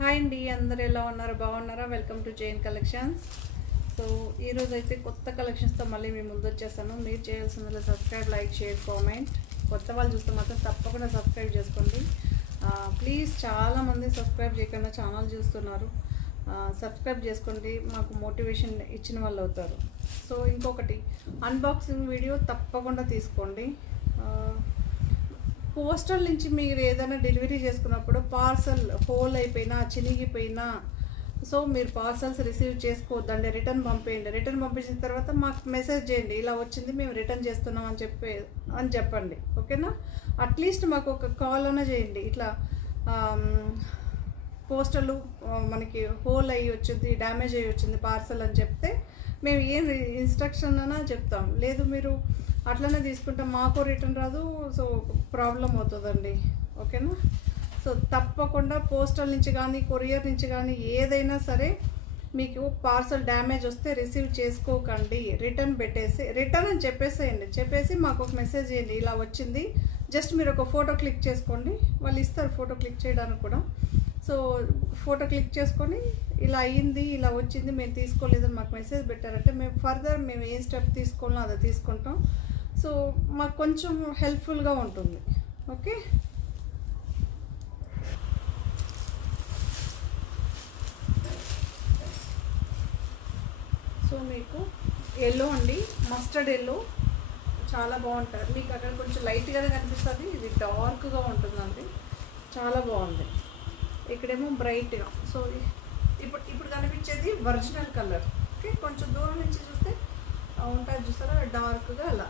Hi అండి, అందరు ఎలా ఉన్నారు? బాగున్నారా? Welcome to Jain collections. So ఈరోజు అయితే కొత్త కలెక్షన్స్తో మళ్ళీ మీ ముందు వచ్చేసాను. మీరు చేయాల్సిందిలో సబ్స్క్రైబ్, లైక్, షేర్, కామెంట్. కొత్త వాళ్ళు చూస్తే మాత్రం తప్పకుండా సబ్స్క్రైబ్ చేసుకోండి ప్లీజ్. చాలామంది సబ్స్క్రైబ్ చేయకుండా ఛానల్ చూస్తున్నారు. సబ్స్క్రైబ్ చేసుకోండి, మాకు మోటివేషన్ ఇచ్చిన వాళ్ళు అవుతారు. సో ఇంకొకటి, అన్బాక్సింగ్ వీడియో తప్పకుండా తీసుకోండి. పోస్టల్ నుంచి మీరు ఏదైనా డెలివరీ చేసుకున్నప్పుడు పార్సల్ హోల్ అయిపోయినా, చినిగిపోయినా, సో మీరు పార్సల్స్ రిసీవ్ చేసుకోవద్దండి, రిటర్న్ పంపేయండి. రిటర్న్ పంపించిన తర్వాత మాకు మెసేజ్ చేయండి, ఇలా వచ్చింది, మేము రిటర్న్ చేస్తున్నాం అని చెప్పండి. ఓకేనా? అట్లీస్ట్ మాకు ఒక కాల్ అన్నా చేయండి. ఇట్లా పోస్టల్ మనకి హోల్ అయ్యి వచ్చింది, డ్యామేజ్ అయ్యి వచ్చింది పార్సల్ అని చెప్తే మేము ఏం ఇన్స్ట్రక్షన్ అన్నా చెప్తాం. లేదు మీరు అట్లనే తీసుకుంటే మాకు రిటర్న్ రాదు, సో ప్రాబ్లం అవుతుందండి. ఓకేనా? సో తప్పకుండా పోస్టల్ నుంచి కానీ, కొరియర్ నుంచి కానీ ఏదైనా సరే మీకు పార్సల్ డ్యామేజ్ వస్తే రిసీవ్ చేసుకోకండి. రిటర్న్ రిటర్న్ అని చెప్పేసి మాకు ఒక మెసేజ్ చేయండి, ఇలా వచ్చింది. జస్ట్ మీరు ఒక ఫోటో క్లిక్ చేసుకోండి, వాళ్ళు ఇస్తారు ఫోటో క్లిక్ చేయడానికి కూడా. సో ఫోటో క్లిక్ చేసుకొని ఇలా అయ్యింది, ఇలా వచ్చింది, మేము తీసుకోలేదని మాకు మెసేజ్ పెట్టారంటే మేము ఏ స్టెప్ తీసుకోవాలో అది తీసుకుంటాం. సో మాకు కొంచెం హెల్ప్ఫుల్గా ఉంటుంది. ఓకే, సో మీకు ఎల్లో అండి, మస్టర్డ్ ఎల్లో చాలా బాగుంటుంది. మీకు అక్కడ కొంచెం లైట్గానే కనిపిస్తుంది, ఇది డార్క్గా ఉంటుందండి, చాలా బాగుంది. ఇక్కడేమో బ్రైట్గా. సో ఇప్పుడు కనిపించేది ఒరిజినల్ కలర్. ఓకే, కొంచెం దూరం నుంచి చూస్తే ఉంటుంది, చూస్తారా, డార్క్గా అలా.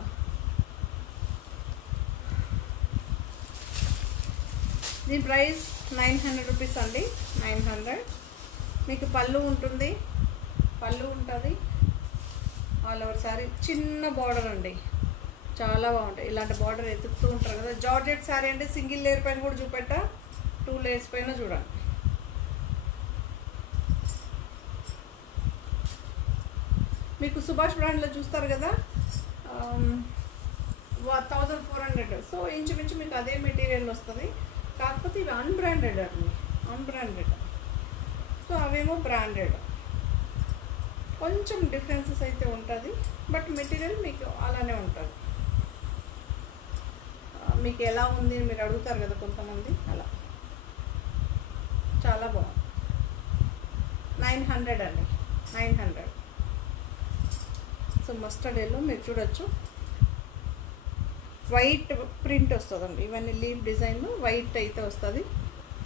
దీని ప్రైస్ 900 రూపీస్ అండి, 900. మీకు పళ్ళు ఉంటుంది, ఆల్ ఓవర్ శారీ. చిన్న బార్డర్ అండి, చాలా బాగుంటాయి. ఇలాంటి బార్డర్ ఎత్తుకుతూ ఉంటారు కదా. జార్జెట్ శారీ అంటే సింగిల్ లేయర్ పైన కూడా చూపెట్టా, 2 లేయర్స్ పైన చూడండి. మీకు సుభాష్ బ్రాండ్లో చూస్తారు కదా, 1400. సో ఇంచుమించు మీకు అదే మెటీరియల్ వస్తుంది, కాకపోతే ఇవి అన్బ్రాండెడ్ అండి, అన్బ్రాండెడ్. సో అవేమో బ్రాండెడ్. కొంచెం డిఫరెన్సెస్ అయితే ఉంటుంది, బట్ మెటీరియల్ మీకు అలానే ఉంటుంది. మీకు ఎలా ఉంది మీరు అడుగుతారు కదా కొంతమంది, అలా. చాలా బాగుంది. 900 అండి, 900. సో మస్టర్డ్ ఎల్లో మీరు చూడొచ్చు, వైట్ ప్రింట్ వస్తుందండి. ఇవన్నీ లీవ్ డిజైన్లో వైట్ అయితే వస్తుంది,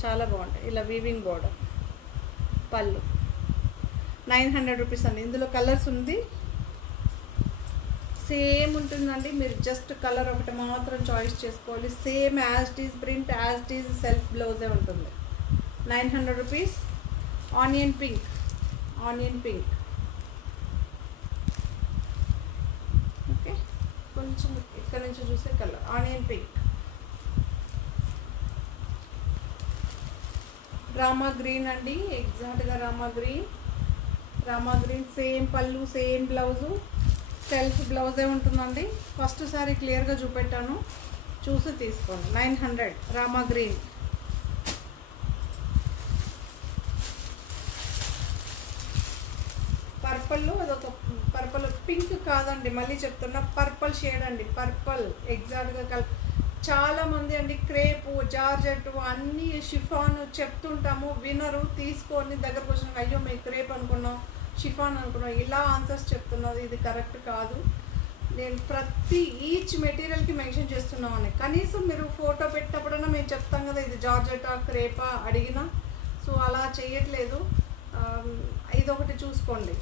చాలా బాగుంటాయి. ఇలా వీవింగ్ బోర్డర్, పళ్ళు. 900 రూపీస్ అండి. ఇందులో కలర్స్ ఉంది, సేమ్ ఉంటుందండి. మీరు జస్ట్ కలర్ ఒకటి మాత్రం చాయిస్ చేసుకోవాలి. Same as it is print, as it is self బ్లౌజే ఉంటుంది. 900 రూపీస్. ఆనియన్ పింక్, ఓకే, కొంచెం ఇక్కడ నుంచి చూసే colour onion pink. Rama green అండి, ఎగ్జాక్ట్గా రామా గ్రీన్. సేమ్ పళ్ళు, సేమ్ బ్లౌజు, సెల్ఫ్ బ్లౌజే ఉంటుందండి. ఫస్ట్ సారీ క్లియర్గా చూపెట్టాను, చూసి తీసుకోండి. 900 రామా గ్రీన్. పర్పల్లో అదొక పర్పల్, పింక్ కాదండి, మళ్ళీ చెప్తున్నా, పర్పల్ షేడ్ అండి, పర్పల్ ఎగ్జాక్ట్గా చాలామంది అండి క్రేపు, జార్జెట్ అన్నీ షిఫాన్ చెప్తుంటాము, వినరు. తీసుకొని దగ్గరకు వచ్చిన అయ్యో మేము క్రేప్ అనుకున్నాం, షిఫాన్ అనుకున్నాం, ఇలా ఆన్సర్స్ చెప్తున్నారు. ఇది కరెక్ట్ కాదు. నేను ఈచ్ మెటీరియల్కి మెన్షన్ చేస్తున్నామని. కనీసం మీరు ఫోటో పెట్టినప్పుడైనా మేము చెప్తాం కదా ఇది జార్జెటా క్రేపా అడిగినా. సో అలా చేయట్లేదు. ఇదొకటి చూసుకోండి,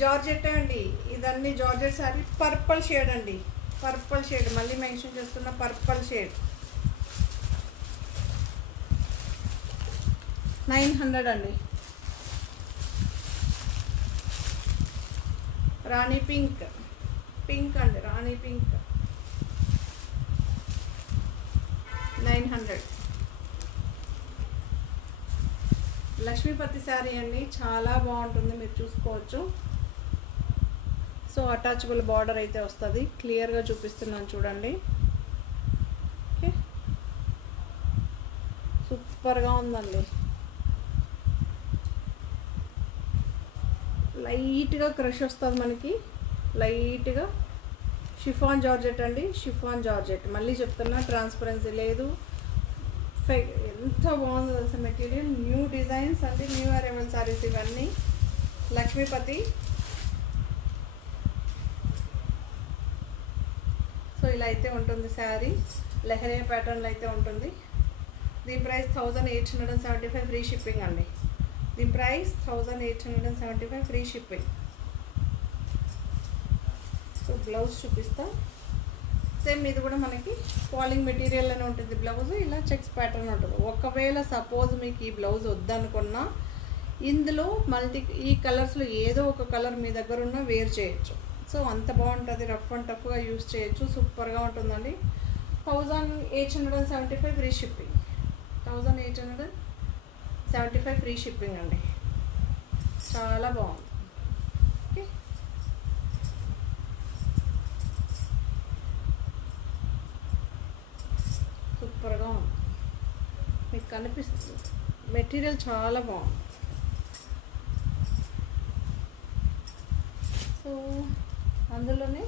జార్జెట్ అండి, ఇదన్నీ జార్జెట్ శారీ. పర్పల్ షేడ్ అండి, పర్పల్ షేడ్, మళ్ళీ మెన్షన్ చేస్తున్న పర్పల్ షేడ్. 900 అండి. రాణి పింక్ అండి, రాణి పింక్ 900. లక్ష్మీపతి శారీ అండి, చాలా బాగుంటుంది, మీరు చూసుకోవచ్చు. సో అటాచబుల్ బార్డర్ అయితే వస్తుంది, క్లియర్గా చూపిస్తున్నాను చూడండి. ఓకే, సూపర్గా ఉందండి. లైట్గా క్రష్ వస్తుంది మనకి, లైట్గా షిఫాన్ జార్జెట్ అండి, షిఫాన్ జార్జెట్. మళ్ళీ చెప్తున్నా, ట్రాన్స్పరెన్సీ లేదు. ఎంత బాగుందో అసలు మెటీరియల్. న్యూ డిజైన్స్ అండి, న్యూ అరైవల్ సారీస్ ఇవన్నీ. లక్ష్మీపతి. సో ఇలా అయితే ఉంటుంది శారీ, లెహరియా ప్యాటర్న్లో అయితే ఉంటుంది. దీని ప్రైస్ 1875 ఫ్రీ షిప్పింగ్ అండి. దీని price 1875 free shipping. So blouse చూపిస్తా. సేమ్ ఇది కూడా మనకి ఫాలింగ్ మెటీరియల్ అని ఉంటుంది బ్లౌజ్. ఇలా చెక్స్ ప్యాటర్న్ ఉంటుంది. ఒకవేళ సపోజ్ మీకు ఈ బ్లౌజ్ వద్దనుకున్నా ఇందులో ఈ కలర్స్లో ఏదో ఒక కలర్ మీ దగ్గర ఉన్న వేర్ చేయొచ్చు. సో అంత బాగుంటుంది, రఫ్ అండ్ టఫ్గా యూస్ చేయొచ్చు, సూపర్గా ఉంటుందండి. 1875 ఫ్రీ షిప్పింగ్. 1875 ఫ్రీ షిప్పింగ్ అండి. చాలా బాగుంది. ఓకే, సూపర్గా ఉంది. మీకు కనిపిస్తుంది మెటీరియల్ చాలా బాగుంది. సో అందులోనే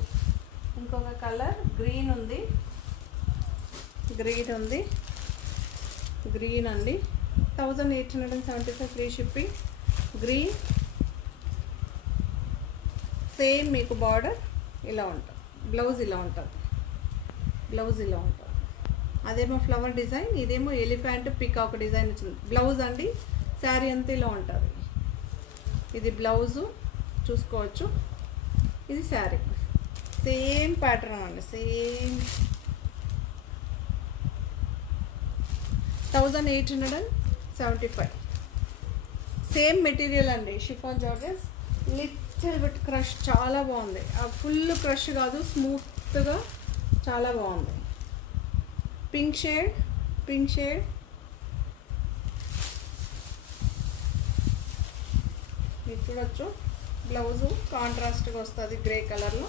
ఇంకొక కలర్ గ్రీన్ ఉంది, గ్రీన్ అండి. 1875 ఫ్రీ షిప్పింగ్. గ్రీన్ సేమ్ మీకు బార్డర్ ఇలా ఉంటుంది, బ్లౌజ్ ఇలా ఉంటుంది, అదేమో ఫ్లవర్ డిజైన్, ఇదేమో ఎలిఫెంట్ పికాక్ డిజైన్ వచ్చింది. బ్లౌజ్ అండి, శారీ అంతా ఇలా ఉంటుంది. ఇది బ్లౌజు చూసుకోవచ్చు, ఇది శారీ. సేమ్ ప్యాటర్న్ అండి, సేమ్. 1875 సేమ్ మెటీరియల్ అండి, షిఫాన్ జార్జెస్. లిటిల్ బిట్ క్రష్, చాలా బాగుంది. ఫుల్ క్రష్ కాదు, స్మూత్గా చాలా బాగుంది. పింక్ షేడ్ మీరు చూడొచ్చు. బ్లౌజు కాంట్రాస్ట్గా వస్తుంది గ్రే కలర్లో.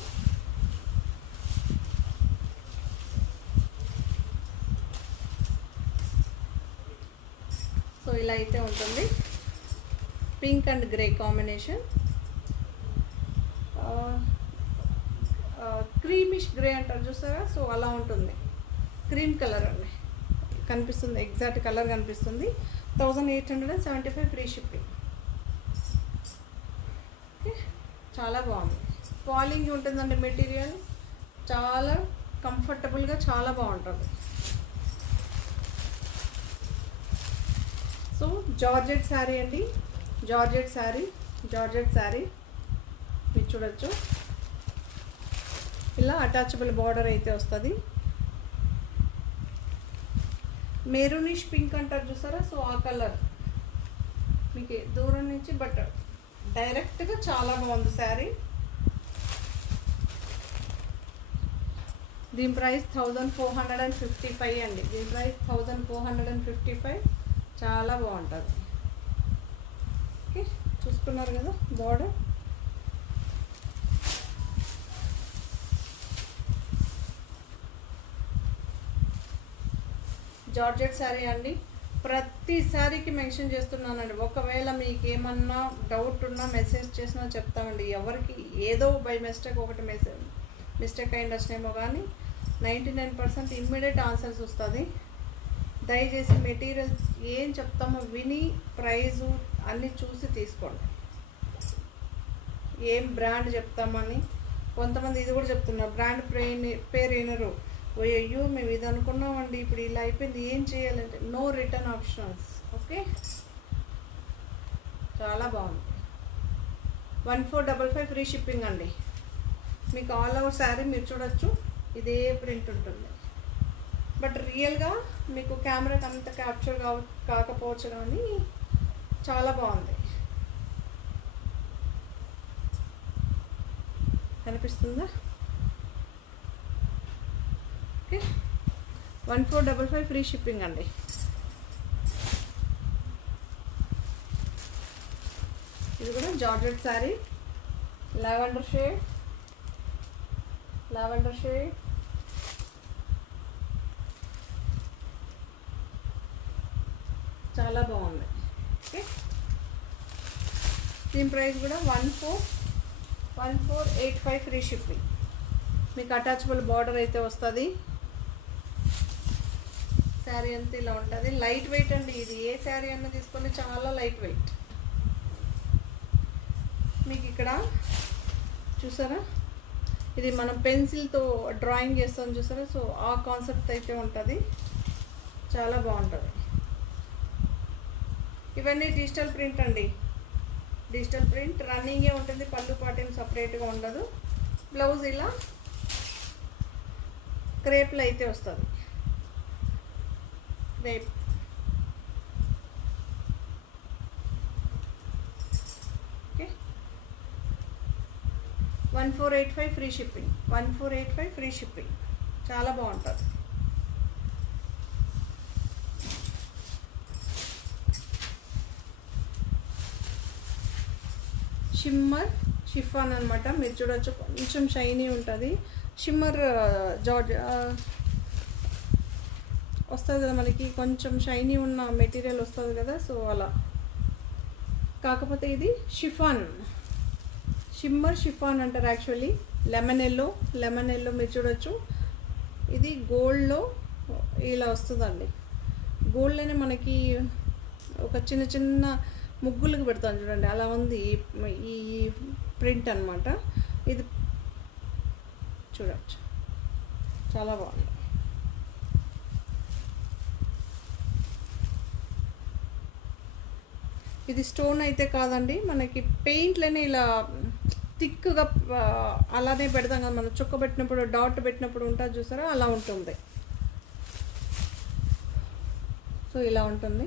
సో ఇలా అయితే ఉంటుంది. Pink and grey combination. Creamish grey అంటారు చూసారా, సో అలా ఉంటుంది. క్రీమ్ కలర్ అండి కనిపిస్తుంది, ఎగ్జాక్ట్ కలర్ కనిపిస్తుంది. 1875 ఫ్రీ షిప్పింగ్. ఓకే, చాలా బాగుంది. ఫాలింగ్ ఉంటుందండి మెటీరియల్, చాలా కంఫర్టబుల్గా చాలా బాగుంటుంది. సో జార్జెట్ శారీ అండి, జార్జెట్ శారీ మీరు చూడొచ్చు. ఇలా అటాచబుల్ బార్డర్ అయితే వస్తుంది. మెరూనిష్ పింక్ అంటారు చూసారా, సో ఆ కలర్ మీకు దూరం నుంచి, బట్ డైరెక్ట్గా చాలా బాగుంది శారీ. దీని ప్రైస్ 1455 అండి. దీని ప్రైస్ 1455. చాలా బాగుంటుంది. ఓకే, చూసుకున్నారు కదా బార్డర్. జార్జెట్ శారీ అండి. ప్రతి శారీకి మెన్షన్ చేస్తున్నానండి. ఒకవేళ మీకు ఏమన్నా డౌట్ ఉన్నా మెసేజ్ చేసినా చెప్తామండి. ఎవరికి ఏదో బై మిస్టేక్ ఒకటి మిస్టేక్ అయి ఉండొచ్చేమో, కానీ 99% ఇమ్మీడియట్ ఆన్సర్స్ వస్తుంది. దయచేసి మెటీరియల్ ఏం చెప్తామో విని ప్రైజు అన్నీ చూసి తీసుకోండి. ఏం బ్రాండ్ చెప్తామని కొంతమంది ఇది కూడా చెప్తున్నారు, బ్రాండ్ పేరు వినరు. అయ్యో మేము ఇది అనుకున్నామండి, ఇప్పుడు ఇలా అయిపోయింది, ఏం చేయాలంటే నో రిటర్న్ ఆప్షన్స్. ఓకే, చాలా బాగుంది. 1455 ఫ్రీ షిప్పింగ్ అండి. మీకు ఆల్ ఓవర్ శారీ మీరు చూడొచ్చు, ఇదే ప్రింట్ ఉంటుంది. బట్ రియల్గా మీకు కెమెరాకి అంత క్యాప్చర్ కాకపోవచ్చు, కానీ చాలా బాగుంది. కనిపిస్తుందా? ఓకే, 1455 ఫ్రీ షిప్పింగ్ అండి. ఇది కూడా జార్జెట్ శారీ, లావెండర్ షేడ్, చాలా బాగుంది. ఓకే, దీని ప్రైస్ కూడా 1485 ఫ్రీ షిప్పింగ్. మీకు అటాచబుల్ బార్డర్ అయితే వస్తుంది. శారీ అంతా ఇలా ఉంటుంది. లైట్ వెయిట్ అండి ఇది. ఏ శారీ అన్నా తీసుకొని చాలా లైట్ వెయిట్. మీకు ఇక్కడ చూసారా, ఇది మనం పెన్సిల్తో డ్రాయింగ్ చేస్తాం చూసారా, సో ఆ కాన్సెప్ట్ అయితే ఉంటుంది. చాలా బాగుంటుంది. ఇవన్నీ డిజిటల్ ప్రింట్ అండి. డిజిటల్ ప్రింట్ రన్నింగే ఉంటుంది. పళ్ళు పాటేం సపరేట్గా ఉండదు. బ్లౌజ్ ఇలా క్రేప్లో అయితే వస్తుంది. Crepe okay. 1485 free shipping. 1485 free shipping. చాలా బాగుంటుంది. షిమ్మర్ షిఫాన్ అనమాట. మీరు చూడొచ్చు కొంచెం షైనీ ఉంటుంది. షిమ్మర్ జార్జ్ వస్తుంది కదా మనకి, కొంచెం షైనీ ఉన్న మెటీరియల్ వస్తుంది కదా, సో అలా. కాకపోతే ఇది షిఫాన్, షిమ్మర్ షిఫాన్ అంటారు యాక్చువల్లీ. లెమన్ ఎల్లో మీరు చూడొచ్చు. ఇది గోల్డ్లో ఇలా వస్తుందండి. గోల్డ్లోనే మనకి ఒక చిన్న చిన్న ముగ్గులకు పెడతాను చూడండి, అలా ఉంది ఈ ప్రింట్ అనమాట. ఇది చూడవచ్చు, చాలా బాగుంది. ఇది స్టోన్ అయితే కాదండి, మనకి పెయింట్లోనే ఇలా థిక్గా అలానే పెడతాం కదా మనం. చుక్క పెట్టినప్పుడు డాట్ పెట్టినప్పుడు ఉంటుంది చూసారా, అలా ఉంటుంది. సో ఇలా ఉంటుంది.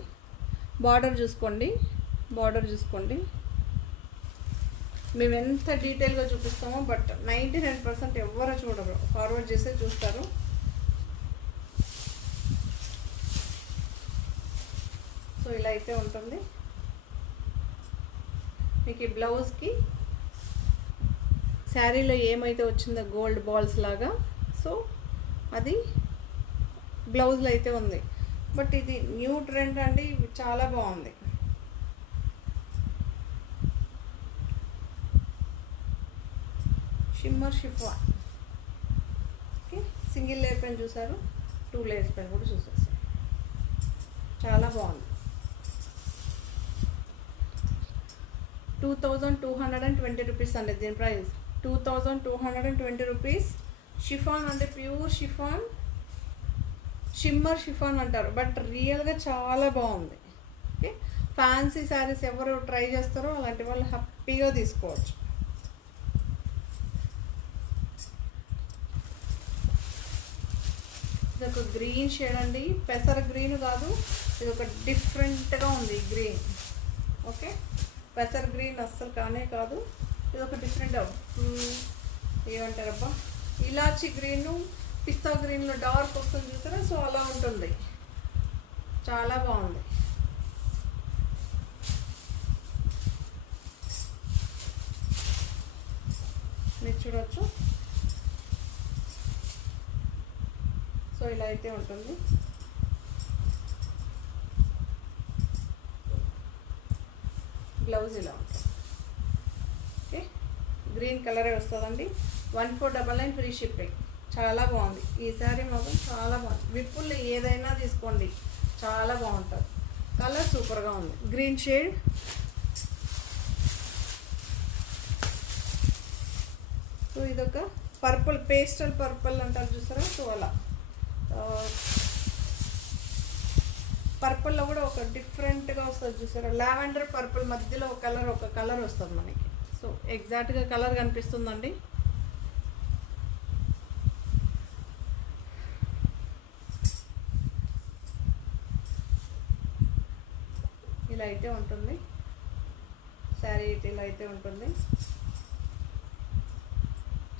బార్డర్ చూసుకోండి. మేము ఎంత డీటెయిల్గా చూపిస్తామో, బట్ 99% ఎవరు చూడరు. ఫార్వర్డ్ చేస్తే చూస్తారు. సో ఇలా అయితే ఉంటుంది. మీకు ఈ బ్లౌజ్కి శారీలో ఏమైతే వచ్చిందో గోల్డ్ బాల్స్ లాగా, సో అది బ్లౌజ్లో అయితే ఉంది. బట్ ఇది న్యూ ట్రెండ్ అండి, చాలా బాగుంది. Shimmer chiffon. Okay. Single layer పైన చూసారు, 2 లేయర్స్ పైన కూడా చూసేసారు. చాలా బాగుంది. 2220 రూపీస్ అండి దీని ప్రైస్. 2220 రూపీస్. షిఫాన్ అంటే ప్యూర్ షిఫాన్, షిమ్మర్ షిఫాన్ అంటారు, బట్ రియల్గా చాలా బాగుంది. ఓకే. ఫ్యాన్సీ శారీస్ ఎవరు ట్రై చేస్తారో అలాంటి వాళ్ళు హ్యాపీగా తీసుకోవచ్చు. ఇది ఒక గ్రీన్ షేడ్ అండి, పెసర గ్రీన్ కాదు, ఇది ఒక డిఫరెంట్గా ఉంది గ్రీన్. ఓకే. పెసర గ్రీన్ అస్సలు కానే కాదు, ఇది ఒక డిఫరెంట్ ఏమంటారబ్బా, ఇలాచి గ్రీను పిస్తా గ్రీన్లో డార్క్ వస్తుంది చూసారా, సో అలా ఉంటుంది. చాలా బాగుంది. మీరు చూడవచ్చు. సో ఇలా అయితే ఉంటుంది. బ్లౌజ్ ఇలా ఉంటుంది. ఓకే. గ్రీన్ కలరే వస్తుందండి. 1499 ఫ్రీ షిప్పింగ్. చాలా బాగుంది ఈ శారీ మాత్రం, చాలా బాగుంది. విప్పుల్లో ఏదైనా తీసుకోండి, చాలా బాగుంటుంది. కలర్ సూపర్గా ఉంది. Green shade. సో ఇదొక పర్పుల్, పేస్టల్ పర్పుల్ అంటారు చూసారా, సో అలా. పర్పుల్లో కూడా ఒక డిఫరెంట్గా వస్తుంది చూసారా, లావెండర్ పర్పుల్ మధ్యలో ఒక కలర్ వస్తుంది మనకి. సో ఎగ్జాక్ట్గా కలర్ కనిపిస్తుందండి. ఇలా అయితే ఉంటుంది శారీ. అయితే ఇలా అయితే ఉంటుంది.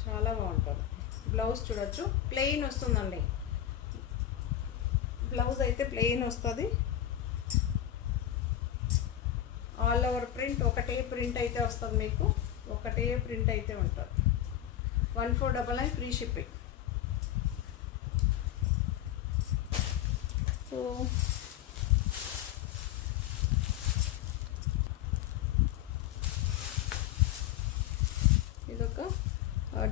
చాలా బాగుంటుంది. బ్లౌజ్ చూడొచ్చు, ప్లెయిన్ వస్తుందండి. బ్లౌజ్ అయితే ప్లెయిన్ వస్తుంది. ఆల్ ఓవర్ ప్రింట్, ఒకటే ప్రింట్ అయితే వస్తుంది మీకు, ఒకటే ప్రింట్ అయితే ఉంటుంది. 1499 free shipping. So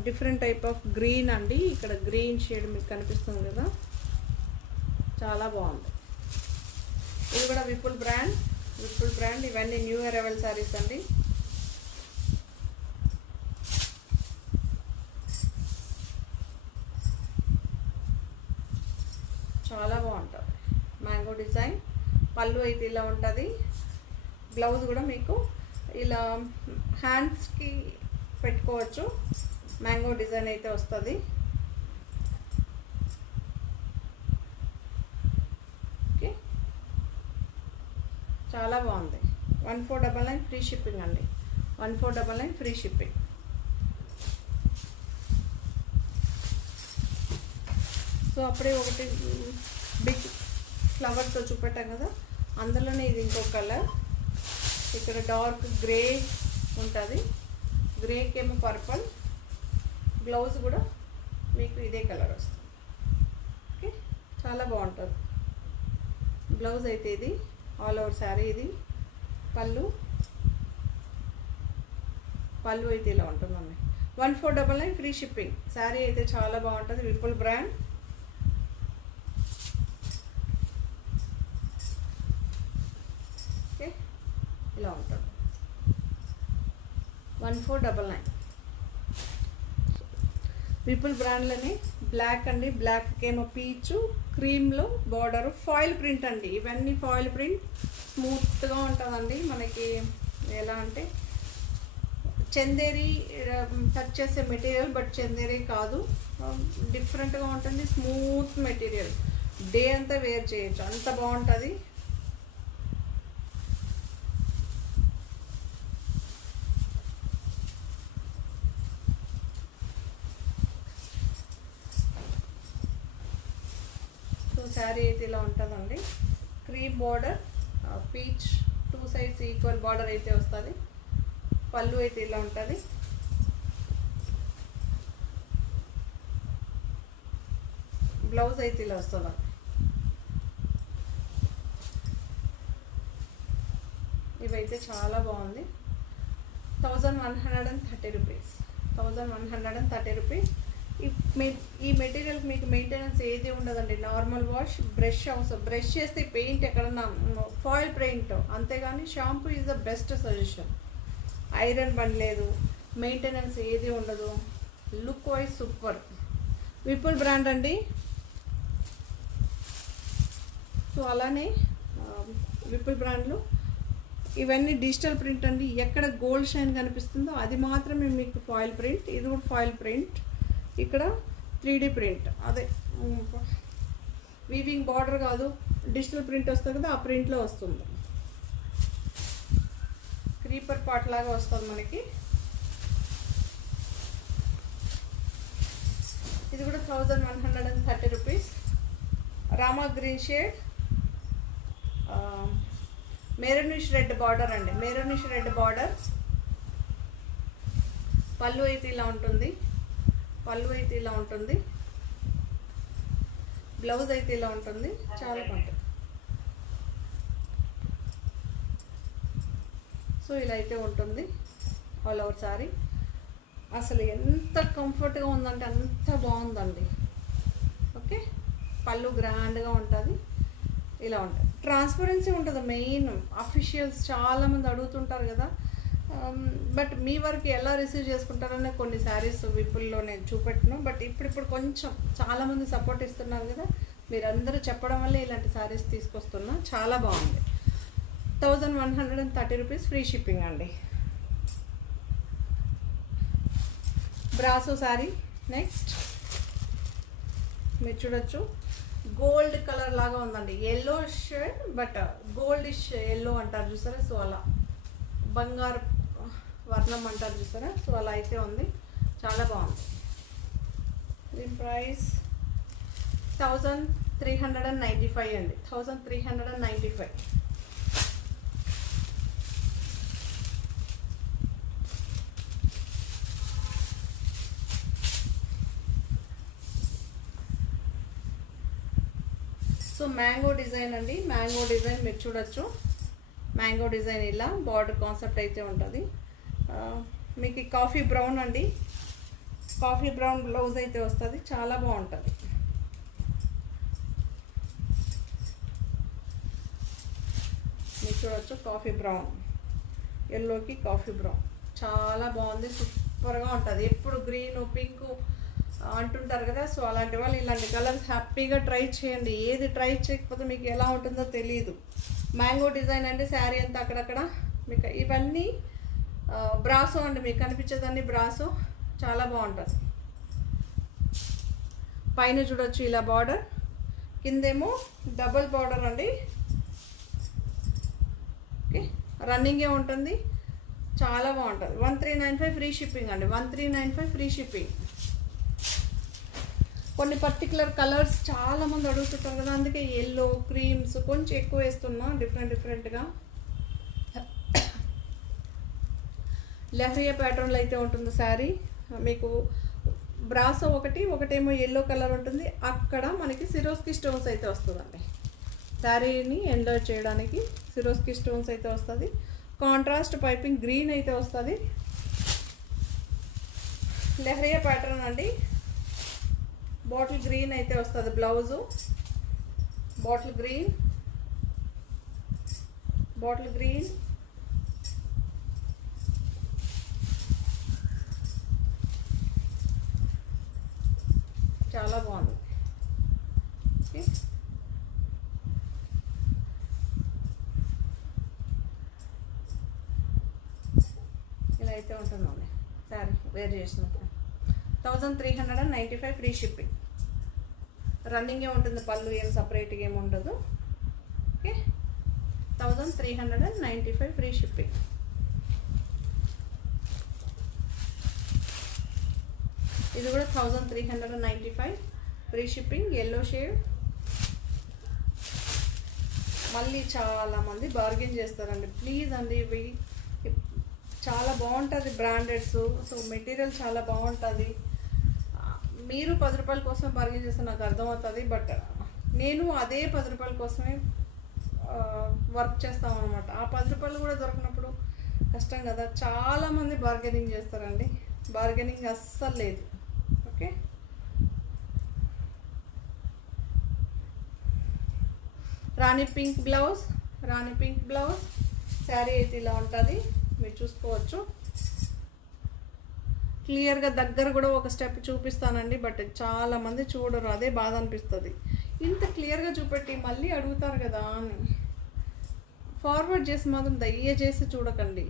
different type of green అండి. ఇక్కడ గ్రీన్ షేడ్ మీకు కనిపిస్తుంది కదా, చాలా బాగుంది. ఇది కూడా విపుల్ బ్రాండ్. ఇవన్నీ న్యూ అరైవల్ శారీస్ అండి. చాలా బాగుంటుంది. Mango design. పళ్ళు అయితే ఇలా ఉంటుంది. బ్లౌజ్ కూడా మీకు ఇలా హ్యాండ్స్కి పెట్టుకోవచ్చు. మ్యాంగో డిజైన్ అయితే వస్తుంది. ఓకే, చాలా బాగుంది. 1499 ఫ్రీ షిప్పింగ్ అండి. 1499 ఫ్రీ షిప్పింగ్. సో అప్పుడే ఒకటి బిగ్ ఫ్లవర్తో చూపెట్టాం కదా, అందులోనే ఇది ఇంకో కలర్. ఇక్కడ డార్క్ గ్రే ఉంటుంది, గ్రేకేమో పర్పుల్. బ్లౌజ్ కూడా మీకు ఇదే కలర్ వస్తుంది. ఓకే, చాలా బాగుంటుంది. బ్లౌజ్ అయితే ఇది ఆల్ ఓవర్ శారీ. ఇది పళ్ళు అయితే ఇలా ఉంటుందండి. 1499 ఫ్రీ షిప్పింగ్. శారీ అయితే చాలా బాగుంటుంది. విపుల్ బ్రాండ్. ఓకే, ఇలా ఉంటుంది. 1499 విపుల్ బ్రాండ్లోని బ్లాక్ అండి. బ్లాక్కి ఏమో పీచు, క్రీమ్లో బార్డరు, ఫాయిల్ ప్రింట్ అండి. ఇవన్నీ ఫాయిల్ ప్రింట్. స్మూత్గా ఉంటుందండి. మనకి ఎలా అంటే చందేరి టచ్ చేసే మెటీరియల్, బట్ చందేరి కాదు, డిఫరెంట్గా ఉంటుంది. Smooth material. డే అంతా వేర్ చేయొచ్చు, అంత బాగుంటుంది. శారీ అయితే ఇలా ఉంటుందండి. Cream border, peach, 2 sides equal border అయితే వస్తుంది. పళ్ళు అయితే ఇలా ఉంటుంది. బ్లౌజ్ అయితే ఇలా వస్తుంది. ఇవైతే చాలా బాగుంది. 1130 రూపీస్. 1130 రూపీస్. ఈ మెటీరియల్ మీకు మెయింటెనెన్స్ ఏది ఉండదండి. నార్మల్ వాష్, బ్రష్ అవసరం. బ్రష్ చేస్తే పెయింట్ ఎక్కడన్నా ఫాయిల్ పెయింట్, అంతేగాని shampoo is the best suggestion. Iron పని లేదు, మెయింటెనెన్స్ ఏది ఉండదు. Look wise super. Vipul brand అండి. సో అలానే విపుల్ బ్రాండ్లో ఇవన్నీ డిజిటల్ ప్రింట్ అండి. ఎక్కడ గోల్డ్ షైన్ కనిపిస్తుందో అది మాత్రమే మీకు ఫాయిల్ ప్రింట్. ఇది కూడా ఫాయిల్ ప్రింట్. ఇక్కడ 3D ప్రింట్, అదే వీవింగ్ బార్డర్ కాదు, డిజిటల్ ప్రింట్ వస్తుంది కదా, ఆ ప్రింట్లో వస్తుంది. క్రీపర్ పార్ట్ లాగా వస్తుంది మనకి. ఇది కూడా 1130 rupees. Rama green shade, maroonish red border అండి. Maroonish red border. పళ్ళు అయితే ఇలా ఉంటుంది. బ్లౌజ్ అయితే ఇలా ఉంటుంది. చాలా బాగుంటుంది. సో ఇలా అయితే ఉంటుంది ఆల్ ఓవర్ సారీ. అసలు ఎంత కంఫర్ట్గా ఉందంటే అంత బాగుందండి. ఓకే, పళ్ళు గ్రాండ్గా ఉంటుంది. ఇలా ఉంటుంది. ట్రాన్స్పరెన్సీ ఉంటుంది. మెయిన్ అఫీషియల్స్ చాలామంది అడుగుతుంటారు కదా, బట్ మీ వరకు ఎలా రిసీవ్ చేసుకుంటారనే కొన్ని శారీస్ విపుల్లో నేను చూపెట్టను. బట్ ఇప్పుడు కొంచెం చాలామంది సపోర్ట్ ఇస్తున్నారు కదా, మీరందరూ చెప్పడం వల్లే ఇలాంటి శారీస్ తీసుకొస్తున్నా. చాలా బాగుంది. 1130 రూపీస్ ఫ్రీ షిప్పింగ్ అండి. Brasso sari next. మీరు చూడొచ్చు, గోల్డ్ కలర్ లాగా ఉందండి. Yellow shade, but goldish yellow అంటారు చూసారా, సో అలా బంగారు వర్ణం అంటారు చూసారా, సో అలా అయితే ఉంది. చాలా బాగుంది. దీని ప్రైస్ 1395 అండి. 1395. సో మ్యాంగో డిజైన్ అండి. మ్యాంగో డిజైన్ మీరు చూడొచ్చు. మ్యాంగో డిజైన్ ఇలా బార్డర్ కాన్సెప్ట్ అయితే ఉంటుంది. మీకు కాఫీ బ్రౌన్ అండి. కాఫీ బ్రౌన్ బ్లౌజ్ అయితే వస్తుంది, చాలా బాగుంటుంది. మీరు చూడొచ్చు కాఫీ బ్రౌన్, ఎల్లోకి కాఫీ బ్రౌన్ చాలా బాగుంది, సూపర్గా ఉంటుంది. ఎప్పుడు గ్రీన్ పింక్ అంటుంటారు కదా, సో అలాంటి వాళ్ళు ఇలాంటి కలర్స్ హ్యాపీగా ట్రై చేయండి. ఏది ట్రై చేయకపోతే మీకు ఎలా ఉంటుందో తెలియదు. మ్యాంగో డిజైన్ అంటే శారీ అంతా అక్కడక్కడ మీకు ఇవన్నీ బ్రాసో అండి, మీకు కనిపించేదాన్ని బ్రాసో, చాలా బాగుంటుంది. పైన చూడొచ్చు ఇలా బార్డర్, కిందేమో డబుల్ బార్డర్ అండి. ఓకే, రన్నింగే ఉంటుంది, చాలా బాగుంటుంది. 1395 ఫ్రీ షిప్పింగ్ అండి, 1395 ఫ్రీ షిప్పింగ్. కొన్ని పర్టికులర్ కలర్స్ చాలామంది అడుగుతుంటారు కదా, అందుకే ఎల్లో క్రీమ్స్ కొంచెం ఎక్కువ వేస్తున్నా, డిఫరెంట్గా. లెహరియా ప్యాటర్న్లో అయితే ఉంటుంది శారీ. మీకు బ్రాసో ఒకటేమో ఎల్లో కలర్ ఉంటుంది, అక్కడ మనకి సిరోస్కి స్టోన్స్ అయితే వస్తుందండి. శారీని ఎంజాయ్ చేయడానికి సిరోస్కి స్టోన్స్ అయితే వస్తుంది. కాంట్రాస్ట్ పైపింగ్ గ్రీన్ అయితే వస్తుంది. లెహరియా ప్యాటర్న్ అండి, బాటిల్ గ్రీన్ అయితే వస్తుంది బ్లౌజు. బాటిల్ గ్రీన్ చాలా బాగుంది. ఓకే, ఇలా అయితే ఉంటుందండి శారీ వేర్ చేసినప్పుడు. 1395 ఫ్రీ షిప్పింగ్. రన్నింగే ఉంటుంది, పళ్ళు ఏం సపరేట్గా ఏమి ఉండదు. Okay, 1395 free shipping. ఇది కూడా 1395 ఫ్రీ షిప్పింగ్. Yellow shade. మళ్ళీ చాలామంది బార్గెన్ చేస్తారండి, ప్లీజ్ అండి. ఇవి చాలా బాగుంటుంది, బ్రాండెడ్స్, సో మెటీరియల్ చాలా బాగుంటుంది. మీరు 10 రూపాయల కోసం బార్గెన్ చేస్తే నాకు అర్థమవుతుంది, బట్ నేను అదే 10 రూపాయల కోసమే వర్క్ చేస్తాం అనమాట. ఆ 10 రూపాయలు కూడా దొరికినప్పుడు కష్టం కదా. చాలామంది బార్గెనింగ్ చేస్తారండి, బార్గెనింగ్ అస్సలు లేదు. ఓకే, రాణి పింక్ బ్లౌజ్ శారీ అయితే ఇలా ఉంటుంది, మీరు చూసుకోవచ్చు. క్లియర్గా దగ్గర కూడా ఒక స్టెప్ చూపిస్తానండి, బట్ చాలామంది చూడరు, అదే బాధ అనిపిస్తుంది. ఇంత క్లియర్గా చూపెట్టి మళ్ళీ అడుగుతారు కదా అని ఫార్వర్డ్ చేసి మాత్రం దయచేసి చూడకండి.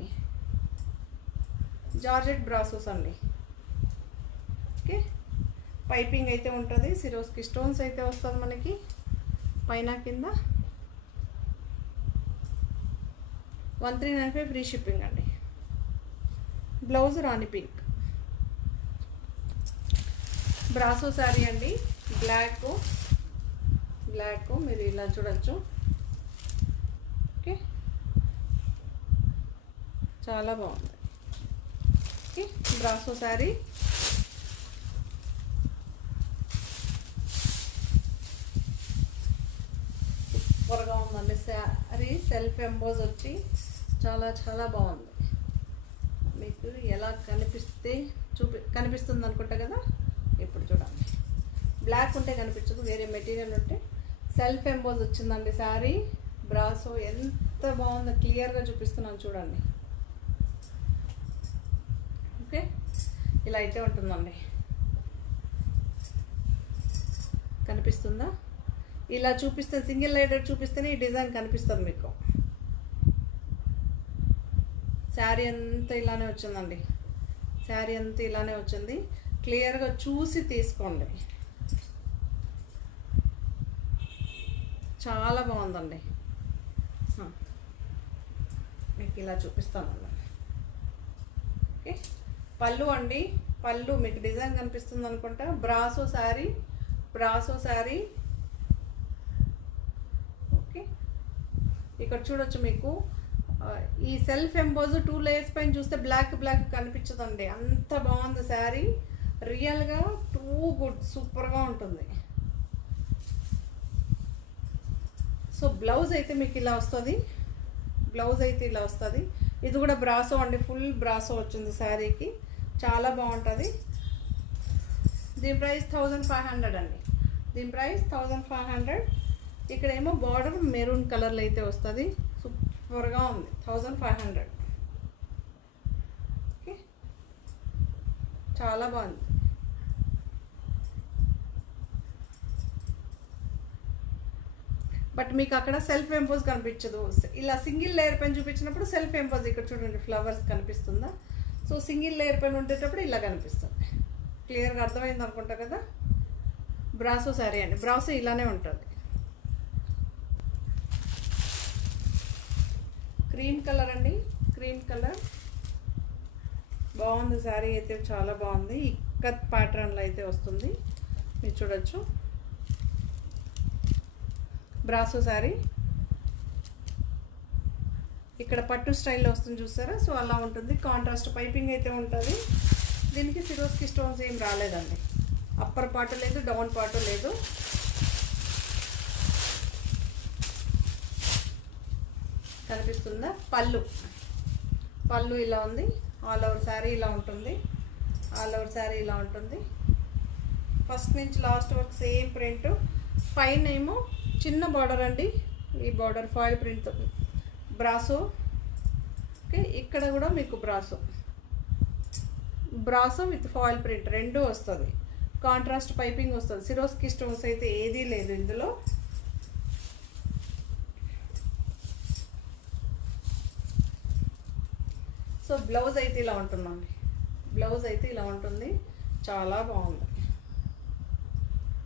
జార్జెట్ బ్రాసోస్ అండి. ఓకే, పైపింగ్ అయితే ఉంటుంది, సిరోస్కి స్టోన్స్ అయితే వస్తుంది మనకి పైన కింద. 1395 ఫ్రీ షిప్పింగ్ అండి. బ్లౌజ్ రాణి పింక్ బ్రాసో శారీ అండి, బ్లాక్ మీరు ఇలా చూడొచ్చు. ఓకే, చాలా బాగుంది. Okay, brasso sari. సూపర్గా ఉందండి శారీ. సెల్ఫ్ ఎంబోజ్ వచ్చి చాలా బాగుంది. మీకు ఎలా కనిపిస్తుంది అనుకుంటా కదా. ఇప్పుడు చూడండి, బ్లాక్ ఉంటే కనిపించదు, వేరే మెటీరియల్ ఉంటే. సెల్ఫ్ ఎంబోజ్ వచ్చిందండి శారీ. బ్రాసో ఎంత బాగుందో క్లియర్గా చూపిస్తున్నాను చూడండి. ఓకే, ఇలా అయితే ఉంటుందండి, కనిపిస్తుందా? ఇలా చూపిస్తే సింగిల్ లైడర్ చూపిస్తేనే ఈ డిజైన్ కనిపిస్తుంది మీకు. శారీ అంతా ఇలానే వచ్చిందండి, శారీ అంతా ఇలానే వచ్చింది. క్లియర్గా చూసి తీసుకోండి, చాలా బాగుందండి. మీకు ఇలా చూపిస్తాను. ఓకే, పళ్ళు అండి, పళ్ళు మీకు డిజైన్ కనిపిస్తుంది అనుకుంటా. బ్రాసో శారీ. ఓకే, ఇక్కడ చూడొచ్చు మీకు ఈ సెల్ఫ్ ఎంబోజ్ 2 లేయర్స్ పైన చూస్తే బ్లాక్ కనిపించదండి, అంత బాగుంది శారీ. రియల్గా టూ గుడ్, సూపర్గా ఉంటుంది. సో బ్లౌజ్ అయితే మీకు ఇలా వస్తుంది, ఇది కూడా బ్రాసో అండి, ఫుల్ బ్రాసో వచ్చింది శారీకి, చాలా బాగుంటుంది. దీని ప్రైస్ 1500 అండి. దీని ప్రైస్ 1500. ఇక్కడేమో బార్డర్ మెరూన్ కలర్లో అయితే వస్తుంది. సూపర్గా ఉంది. 1500. ఓకే, చాలా బాగుంది. బట్ మీకు అక్కడ సెల్ఫ్ ఎంపోజ్ కనిపించదు. ఇలా సింగిల్ లేయర్ పైన చూపించినప్పుడు సెల్ఫ్ ఎంపోజ్ ఇక్కడ చూడండి ఫ్లవర్స్ కనిపిస్తుందా. సో సింగిల్ లేయర్ పైన ఉండేటప్పుడు ఇలా కనిపిస్తుంది. క్లియర్గా అర్థమైంది అనుకుంటా కదా. బ్రాసో శారీ అండి. బ్రాసో ఇలానే ఉంటుంది. క్రీమ్ కలర్ అండి. క్రీమ్ కలర్ బాగుంది. శారీ అయితే చాలా బాగుంది. ఇక్కత్ ప్యాటర్న్లో అయితే వస్తుంది. మీరు చూడొచ్చు. బ్రాసో శారీ ఇక్కడ పట్టు స్టైల్లో వస్తుంది చూసారా. సో అలా ఉంటుంది. కాంట్రాస్ట్ పైపింగ్ అయితే ఉంటుంది. దీనికి సిరోస్కి స్టోన్స్ ఏం రాలేదండి. అప్పర్ పార్ట్ లేదు, డౌన్ పార్ట్ లేదు. కనిపిస్తుందా. పళ్ళు ఇలా ఉంది. ఆల్ ఓవర్ శారీ ఇలా ఉంటుంది. ఆల్ ఓవర్ శారీ ఇలా ఉంటుంది. ఫస్ట్ నుంచి లాస్ట్ వరకు సేమ్ ప్రింట్. పైన ఏమో చిన్న బార్డర్ అండి. ఈ border foil print brasso. Okay, ఇక్కడ కూడా మీకు బ్రాసో విత్ ఫాయిల్ ప్రింట్ రెండు వస్తుంది. కాంట్రాస్ట్ పైపింగ్ వస్తుంది. సిరోస్కి స్టోన్స్ అయితే ఏదీ లేదు ఇందులో. సో బ్లౌజ్ అయితే ఇలా ఉంటుందండి. బ్లౌజ్ అయితే ఇలా ఉంటుంది. చాలా బాగుంది.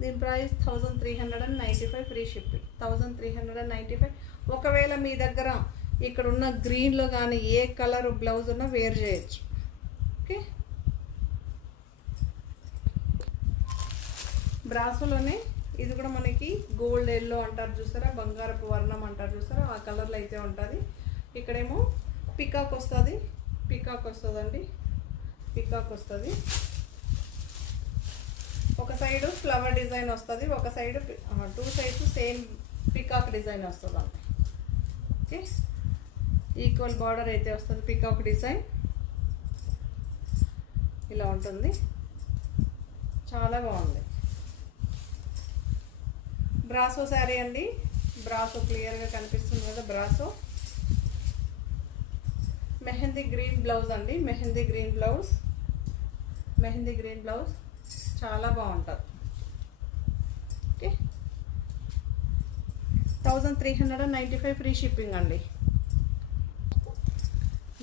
దీని ప్రైస్ 1395 ఫ్రీ షిప్పింగ్. 1395. ఒకవేళ మీ దగ్గర ఇక్కడ ఉన్న గ్రీన్లో కానీ ఏ కలర్ బ్లౌజ్ ఉన్నా వేర్ చేయొచ్చు. ఓకే, బ్రాసోలోనే ఇది కూడా మనకి గోల్డ్ ఎల్లో అంటారు చూసారా, బంగారపు వర్ణం అంటారు చూసారా, ఆ కలర్లో అయితే ఉంటుంది. ఇక్కడేమో పికాక్ వస్తుంది. పికాక్ వస్తుందండి. పికాక్ వస్తుంది. ఒక సైడ్ ఫ్లవర్ డిజైన్ వస్తుంది. ఒక side 2 sides same peacock design వస్తుంది. ఓకే, ఈక్వల్ బార్డర్ అయితే వస్తుంది. పికాక్ డిజైన్ ఇలా ఉంటుంది. చాలా బాగుంది. బ్రాసో శారీ అండి. బ్రాసో క్లియర్గా కనిపిస్తుంది కదా. బ్రాసో మెహందీ గ్రీన్ బ్లౌజ్ అండి. Mehndi green blouse. Mehndi green blouse చాలా బాగుంటుంది. ఓకే, 1395 ఫ్రీ షిప్పింగ్ అండి.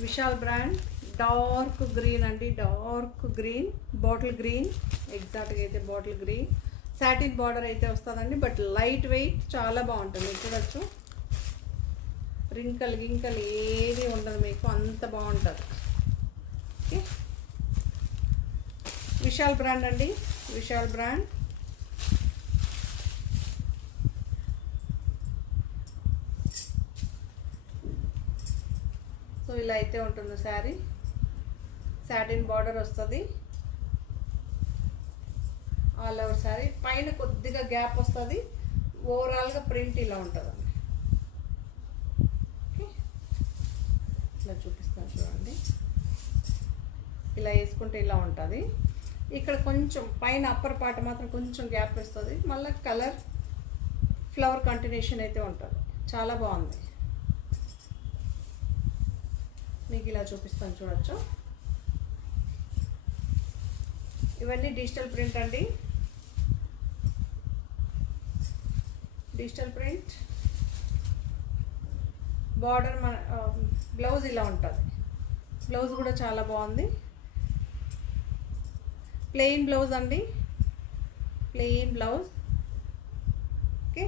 విశాల్ బ్రాండ్ డార్క్ గ్రీన్ అండి. డార్క్ గ్రీన్, బాటిల్ గ్రీన్, ఎగ్జాక్ట్గా అయితే బాటిల్ గ్రీన్. సాటిన్ బార్డర్ అయితే వస్తుందండి. బట్ లైట్ వెయిట్, చాలా బాగుంటుంది. చూడొచ్చు. రింకల్ గింకల్ ఏది ఉండదు మీకు, అంత బాగుంటుంది. ఓకే, విశాల్ బ్రాండ్ అండి. విశాల్ బ్రాండ్. సో ఇలా అయితే ఉంటుంది శారీ. సాటిన్ బార్డర్ వస్తుంది. All over sari. పైన కొద్దిగా గ్యాప్ వస్తుంది. ఓవరాల్గా ప్రింట్ ఇలా ఉంటుంది. ఓకే, ఇలా చూపిస్తాను చూడండి. ఇలా వేసుకుంటే ఇలా ఉంటుంది. ఇక్కడ కొంచెం పైన అప్పర్ పార్ట్ మాత్రం కొంచెం గ్యాప్ వస్తుంది. మళ్ళీ కలర్ ఫ్లవర్ కంటిన్యూషన్ అయితే ఉంటుంది. చాలా బాగుంది. మీకు ఇలా చూపిస్తాను చూడొచ్చు. ఇవన్నీ డిజిటల్ ప్రింట్ అండి. Digital print. బార్డర్ మన బ్లౌజ్ ఇలా ఉంటుంది. బ్లౌజ్ కూడా చాలా బాగుంది. ప్లెయిన్ బ్లౌజ్ అండి. Plain blouse. ఓకే,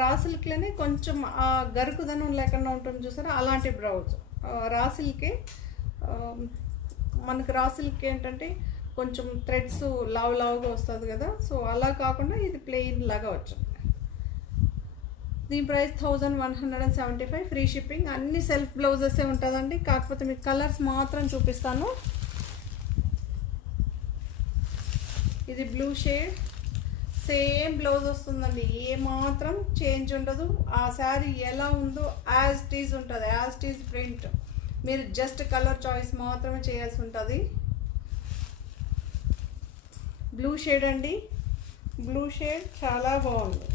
రా సిల్క్లోనే కొంచెం ఆ గరుకుదనం లేకుండా ఉంటుంది చూసారా, అలాంటి బ్లౌజ్. రా సిల్కే మనకు. రా సిల్క్ ఏంటంటే కొంచెం థ్రెడ్స్ లావుగా వస్తుంది కదా. సో అలా కాకుండా ఇది ప్లెయిన్ లాగా వచ్చింది. దీని ప్రైస్ 1175 ఫ్రీ షిప్పింగ్. అన్ని సెల్ఫ్ బ్లౌజెసే ఉంటుందండి. కాకపోతే మీకు కలర్స్ మాత్రం చూపిస్తాను. ఇది బ్లూ షేడ్. సేమ్ బ్లౌజ్ వస్తుందండి. ఏ మాత్రం చేంజ్ ఉండదు. ఆ శారీ ఎలా ఉందో యాజ్ ఇట్ ఈజ్ ఉంటుంది. As it is print. మీరు జస్ట్ కలర్ చాయిస్ మాత్రమే చేయాల్సి ఉంటుంది. బ్లూ షేడ్ అండి, బ్లూ షేడ్ చాలా బాగుంది,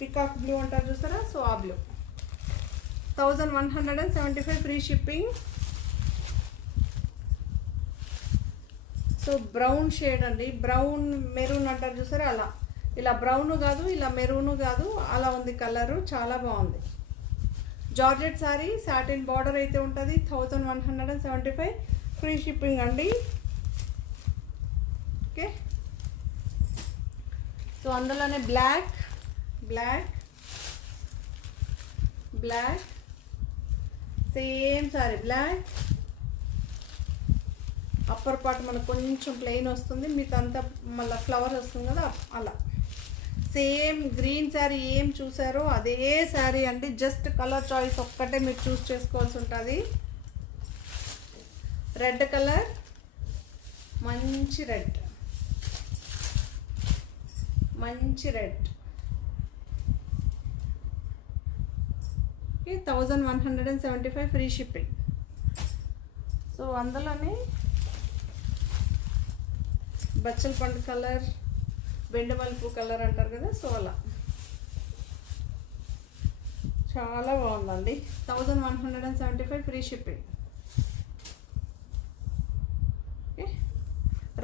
పికాక్ బ్లూ అంటారు చూసారా, సో ఆ blue. 1175 free shipping. So brown shade అండి, బ్రౌన్ మెరూన్ అంటారు చూసారా, అలా ఇలా బ్రౌన్ కాదు, ఇలా మెరూన్ కాదు, అలా ఉంది కలరు, చాలా బాగుంది. జార్జెట్ సారీ, సాటిన్ బార్డర్ అయితే ఉంటుంది. 1175 ఫ్రీ షిప్పింగ్ అండి. ఓకే, సో అందులోనే black black black same sorry, black upper part మనకు కొంచెం ప్లెయిన్ వస్తుంది, మీకు అంతా మళ్ళీ ఫ్లవర్ వస్తుంది కదా, అలా సేమ్ గ్రీన్ శారీ ఏం చూసారో అదే శారీ అండి, జస్ట్ కలర్ చాయిస్ ఒక్కటే మీరు చూస్ చేసుకోవాల్సి ఉంటుంది. రెడ్ కలర్, మంచి రెడ్, మంచి రెడ్. 1175 free shipping. సో అందులోనే బచ్చల పండు కలర్, బెండమల్పు కలర్ అంటారు కదా, సో అలా చాలా బాగుందండి. 1175 ఫ్రీ షిప్పింగ్. ఓకే,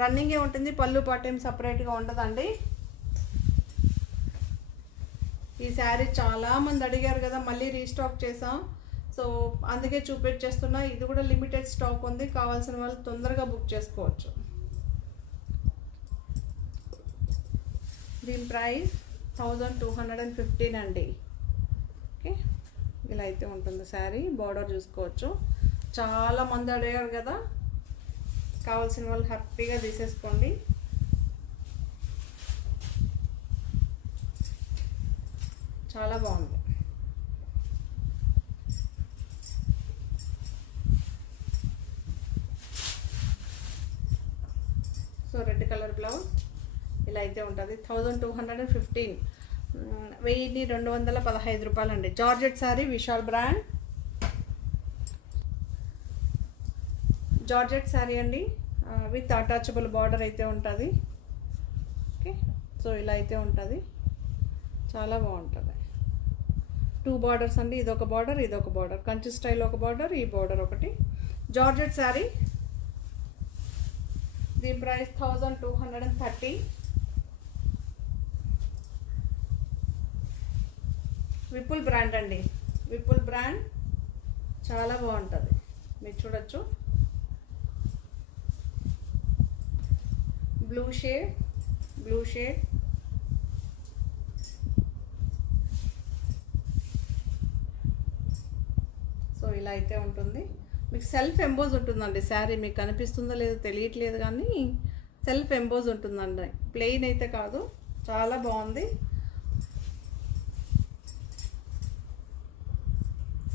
రన్నింగే ఉంటుంది, పళ్ళు పాటు ఏం సపరేట్గా ఉండదండి. ఈ శారీ చాలామంది అడిగారు కదా, మళ్ళీ రీస్టాక్ చేసాం, సో అందుకే చూపించేస్తున్నా. ఇది కూడా లిమిటెడ్ స్టాక్ ఉంది, కావాల్సిన వాళ్ళు తొందరగా బుక్ చేసుకోవచ్చు. దీని ప్రైస్ 1215 అండి. ఓకే, ఇలా అయితే ఉంటుంది శారీ, బార్డర్ చూసుకోవచ్చు. చాలామంది అడిగారు కదా, కావాల్సిన వాళ్ళు హ్యాపీగా తీసేసుకోండి. చాలా బాగుంది. సో రెడ్ కలర్ బ్లౌజ్ ఇలా అయితే ఉంటుంది. 1215, 1215 రూపాయలండి. Georgette sari, Vishal brand georgette sari అండి, విత్ అటాచబుల్ బార్డర్ అయితే ఉంటుంది. ఓకే, సో ఇలా అయితే ఉంటుంది, చాలా బాగుంటుంది. 2 బార్డర్స్ అండి, ఇదొక బార్డర్, ఇదొక బార్డర్, కంచి స్టైల్ ఒక బార్డర్, ఈ బార్డర్ ఒకటి. జార్జెట్ శారీ, దీని ప్రైస్ 1230. విపుల్ బ్రాండ్ అండి, విపుల్ బ్రాండ్ చాలా బాగుంటుంది, మీరు చూడొచ్చు. Blue shade, blue shade, so ఇలా అయితే ఉంటుంది. మీకు సెల్ఫ్ ఎంబోజ్ ఉంటుందండి శారీ, మీకు కనిపిస్తుందో లేదో తెలియట్లేదు కానీ సెల్ఫ్ ఎంబోజ్ ఉంటుందండి, ప్లెయిన్ అయితే కాదు. చాలా బాగుంది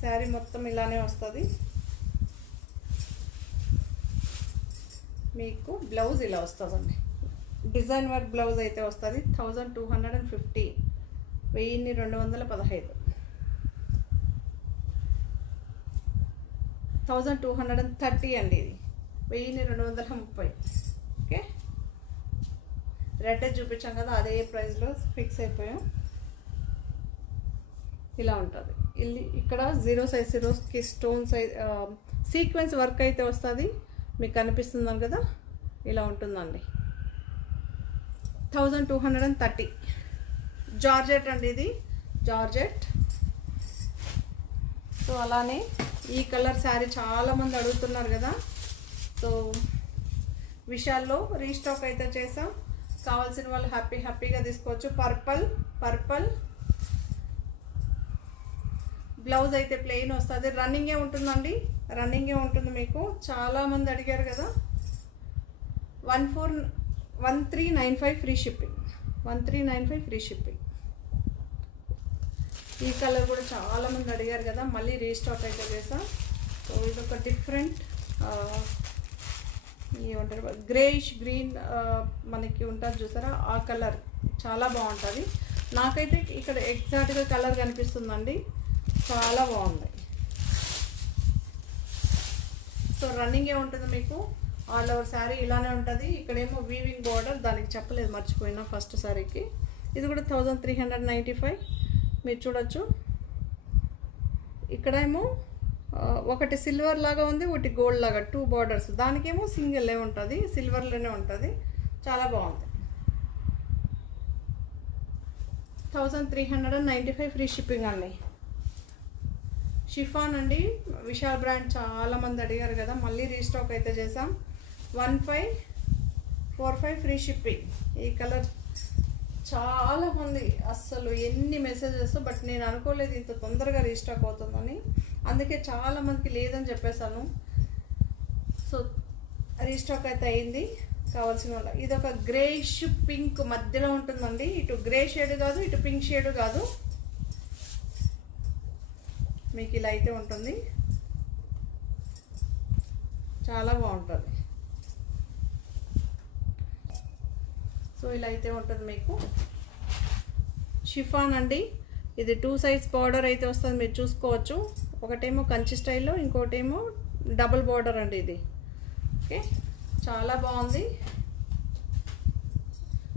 శారీ, మొత్తం ఇలానే వస్తుంది. మీకు బ్లౌజ్ ఇలా వస్తుందండి, డిజైన్ వర్క్ బ్లౌజ్ అయితే వస్తుంది. 1250, 1215. 1230 అండి, ఇది 1230. ఓకే, రెడ్ చూపించాం కదా, అదే ప్రైస్లో ఫిక్స్ అయిపోయాం. ఇలా ఉంటుంది. ఇక్కడ 0 size Swarovski stone size sequence work అయితే వస్తుంది, మీకు కనిపిస్తుందని కదా, ఇలా ఉంటుందండి. 1230. జార్జెట్ అండి, ఇది జార్జెట్. సో అలానే ఈ కలర్ శారీ చాలామంది అడుగుతున్నారు కదా, సో విశాల్లో రీస్టాక్ అయితే చేసాం, కావాల్సిన వాళ్ళు హ్యాపీగా తీసుకోవచ్చు. పర్పల్ బ్లౌజ్ అయితే ప్లెయిన్ వస్తుంది, రన్నింగే ఉంటుందండి, రన్నింగే ఉంటుంది. మీకు చాలామంది అడిగారు కదా. 1395 ఫ్రీ షిప్పింగ్, 1395 ఫ్రీ షిప్పింగ్. ఈ కలర్ కూడా చాలామంది అడిగారు కదా, మళ్ళీ రీస్టాక్ అయితే చేసాం. సో ఇదొక డిఫరెంట్ ఏమంటారు, గ్రేయిష్ గ్రీన్ మనకి ఉంటుంది చూసారా, ఆ కలర్ చాలా బాగుంటుంది. నాకైతే ఇక్కడ ఎగ్జాక్ట్గా కలర్ కనిపిస్తుందండి, చాలా బాగుంది. సో రన్నింగే ఉంటుంది మీకు. ఆల్ ఓవర్ శారీ ఇలానే ఉంటుంది. ఇక్కడేమో వీవింగ్ బార్డర్, దానికి చెప్పలేదు మర్చిపోయినా ఫస్ట్ శారీకి. ఇది కూడా 1395 మీరు చూడొచ్చు. ఇక్కడేమో ఒకటి సిల్వర్ లాగా ఉంది, ఒకటి గోల్డ్ లాగా, 2 బార్డర్స్. దానికేమో సింగిల్ ఉంటుంది, సిల్వర్లోనే ఉంటుంది. చాలా బాగుంది. 1395 ఫ్రీ షిప్పింగ్ అండి. షిఫాన్ అండి, విశాల్ బ్రాండ్ చాలామంది అడిగారు కదా, మళ్ళీ రీస్టాక్ అయితే చేసాం. 1545 ఫ్రీ షిప్పింగ్. ఈ కలర్ చాలామంది అస్సలు ఎన్ని మెసేజెస్, బట్ నేను అనుకోలేదు ఇంత తొందరగా రీస్టాక్ అవుతుందని. అందుకే చాలామందికి లేదని చెప్పేశాను. సో రీస్టాక్ అయితే అయింది కావాల్సిన వల్ల. ఇది ఒక గ్రేష్ పింక్ మధ్యలో ఉంటుందండి. ఇటు గ్రే షేడ్ కాదు, ఇటు పింక్ షేడ్ కాదు, మీకు ఇలా అయితే ఉంటుంది. చాలా బాగుంటుంది. సో ఇలా అయితే ఉంటుంది మీకు. షిఫాన్ అండి, ఇది 2 సైజ్ బార్డర్ అయితే వస్తుంది, మీరు చూసుకోవచ్చు. ఒకటేమో కంచి స్టైల్లో, ఇంకోటేమో డబుల్ బార్డర్ అండి ఇది. ఓకే, చాలా బాగుంది.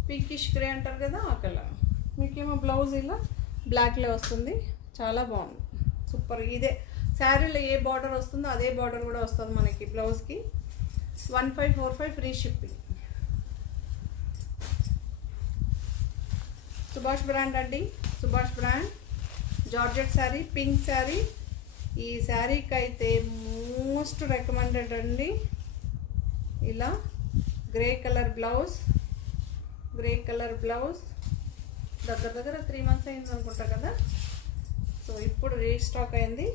పింకిష్ గ్రే అంటారు కదా ఆ కలర్. మీకేమో బ్లౌజ్ ఇలా బ్లాక్లో వస్తుంది. చాలా బాగుంది, సూపర్. ఇదే శారీలో ఏ బార్డర్ వస్తుందో అదే బార్డర్ కూడా వస్తుంది మనకి బ్లౌజ్కి. 1545 ఫ్రీ షిప్పింగ్. సుభాష్ బ్రాండ్ అండి, Subhash brand georgette sari, pink sari. ఈ శారీకి అయితే మోస్ట్ రికమెండెడ్ అండి. ఇలా grey colour blouse, grey colour blouse. దగ్గర 3 months అయింది అనుకుంటా కదా. సో ఇప్పుడు రీస్టాక్ అయింది.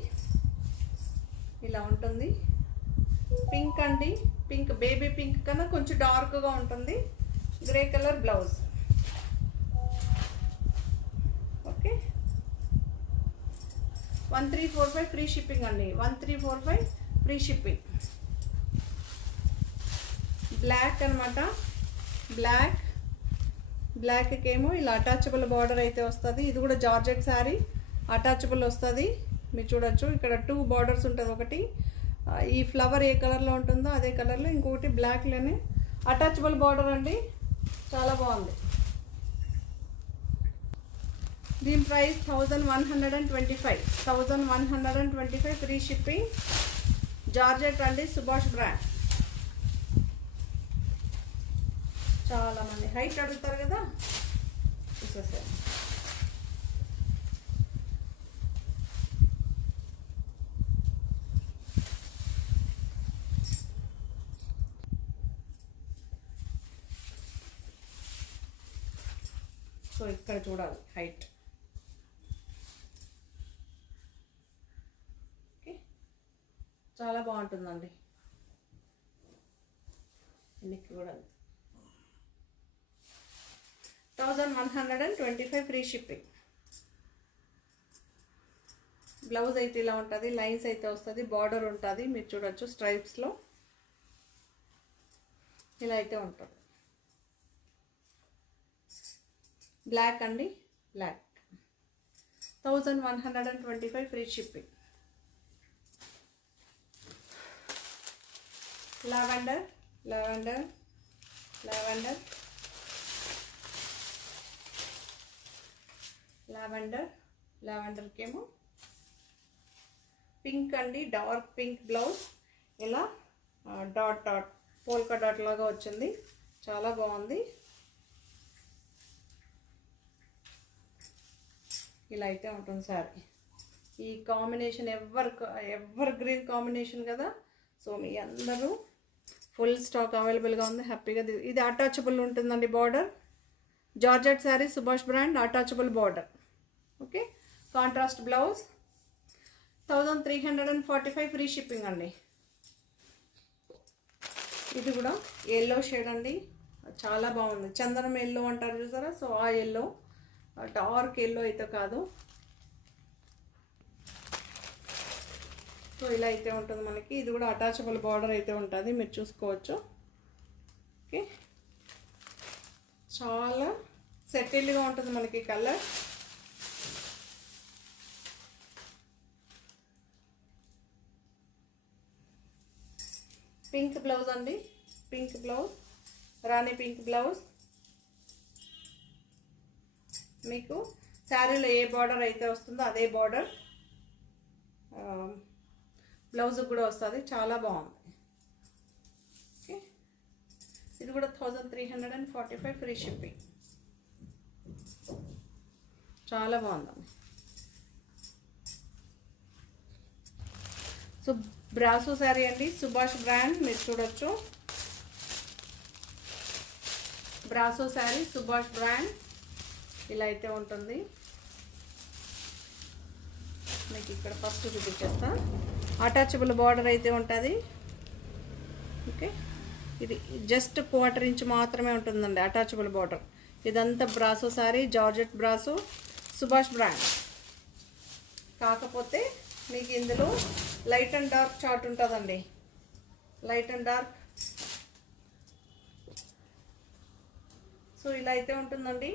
ఇలా ఉంటుంది. పింక్ అండి, పింక్ బేబీ పింక్ కన్నా కొంచెం డార్క్గా ఉంటుంది. Grey colour blouse. Okay, 1345 free shipping అండి. 1345 ఫ్రీ షిప్పింగ్. బ్లాక్ అనమాట. బ్లాక్కి ఏమో ఇలా అటాచబుల్ బార్డర్ అయితే వస్తుంది. ఇది కూడా జార్జెట్ శారీ, అటాచబుల్ వస్తుంది. మీరు చూడొచ్చు ఇక్కడ 2 బార్డర్స్ ఉంటుంది. ఒకటి ఈ ఫ్లవర్ ఏ కలర్లో ఉంటుందో అదే కలర్లో, ఇంకొకటి బ్లాక్లోనే అటాచబుల్ బార్డర్ అండి. చాలా బాగుంది. దీని ప్రైస్ 1125. 1125 free shipping. జార్జెట్ అండి, సుభాష్ బ్రాండ్. చాలామంది హైట్ అడుగుతారు కదా, చూసేసారు. సో ఇక్కడ చూడాలి హైట్. ఓకే, చాలా బాగుంటుందండి. ఎన్నికి కూడా 1125 ఫ్రీ షిప్పింగ్. బ్లౌజ్ అయితే ఇలా ఉంటుంది, లైన్స్ అయితే వస్తుంది, బార్డర్ ఉంటుంది. మీరు చూడొచ్చు స్ట్రైప్స్లో ఇలా అయితే ఉంటుంది. బ్లాక్ అండి, black. 1125 free shipping. Lavender, lavender, lavender, lavender. లావెండర్కేమో పింక్ అండి, డార్క్ పింక్ బ్లౌజ్. ఇలా డాట్ డాట్ పోల్కా డాట్ లాగా వచ్చింది. చాలా బాగుంది. ఇలా అయితే ఉంటుంది సారీ. ఈ కాంబినేషన్ ఎవర్ గ్రీన్ కాంబినేషన్ కదా. సో మీ అందరూ ఫుల్ స్టాక్ అవైలబుల్గా ఉంది, హ్యాపీగా. ఇది అటాచబుల్ ఉంటుందండి border. Georgette sari, Subhash brand, attachable border. Okay, contrast blouse. 1345 free shipping అండి. ఇది కూడా ఎల్లో షేడ్ అండి, చాలా బాగుంది. చందనం ఎల్లో అంటారు చూసారా, సో ఆ ఎల్లో, డార్క్ ఎల్లో అయితే కాదు. సో ఇలా అయితే ఉంటుంది మనకి. ఇది కూడా అటాచబుల్ బార్డర్ అయితే ఉంటుంది, మీరు చూసుకోవచ్చు. ఓకే, చాలా సెటిల్గా ఉంటుంది మనకి కలర్. పింక్ బ్లౌజ్ అండి, పింక్ బ్లౌజ్, రాణి పింక్ బ్లౌజ్. మీకు శారీలో ఏ బార్డర్ అయితే వస్తుందో అదే బార్డర్ బ్లౌజ్కి కూడా వస్తుంది. చాలా బాగుంది. ఓకే, ఇది కూడా 1345 ఫ్రీ షిప్పింగ్. చాలా బాగుందండి. సో బ్రాసో శారీ అండి, సుభాష్ బ్రాండ్. మీరు చూడొచ్చు, బ్రాసో శారీ సుభాష్ బ్రాండ్. ఇలా అయితే ఉంటుంది. మీకు ఇక్కడ ఫస్ట్ చూపించేస్తా. అటాచబుల్ బార్డర్ అయితే ఉంటుంది. ఓకే, ఇది జస్ట్ 1/4 ఇంచ్ మాత్రమే ఉంటుందండి అటాచబుల్ బార్డర్. ఇదంతా brasso sari, georgette brasso, Subhash brand. కాకపోతే మీకు ఇందులో లైట్ అండ్ డార్క్ చార్ట్ ఉంటుందండి. Light and dark. సో ఇలా అయితే ఉంటుందండి.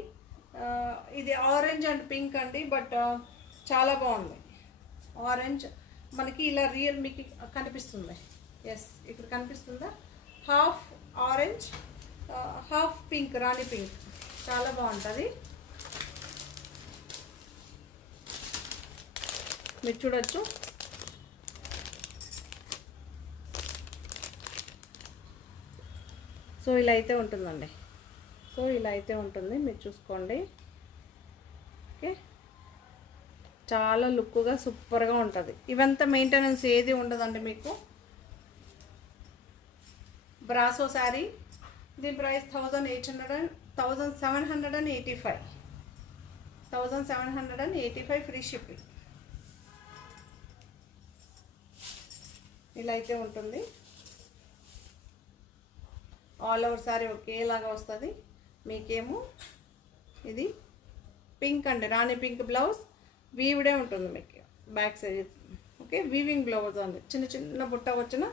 ఇది ఆరెంజ్ అండ్ పింక్ అండి, బట్ చాలా బాగుంది. ఆరెంజ్ మనకి ఇలా రియల్ మీకు కనిపిస్తుంది. ఎస్, ఇక్కడ కనిపిస్తుందా? హాఫ్ ఆరెంజ్, హాఫ్ పింక్, రాణి పింక్. చాలా బాగుంటుంది. మీరు చూడొచ్చు. సో ఇలా అయితే ఉంటుందండి. సో ఇలా అయితే ఉంటుంది, మీరు చూసుకోండి. ఓకే, చాలా లుక్గా సూపర్గా ఉంటుంది. ఇవంతా మెయింటెనెన్స్ ఏది ఉండదండి మీకు. బ్రాసో శారీ, దీని ప్రైస్ 1785 ఫ్రీ షిప్పింగ్. ఇలా అయితే ఉంటుంది. ఆల్ ఓవర్ శారీ ఒకేలాగా వస్తుంది. మీకేమో ఇది పింక్ అండి, రాణి పింక్ బ్లౌజ్. వీవిడే ఉంటుంది మీకు back side. Okay, weaving blouse అండి, చిన్న చిన్న బుట్ట వచ్చిన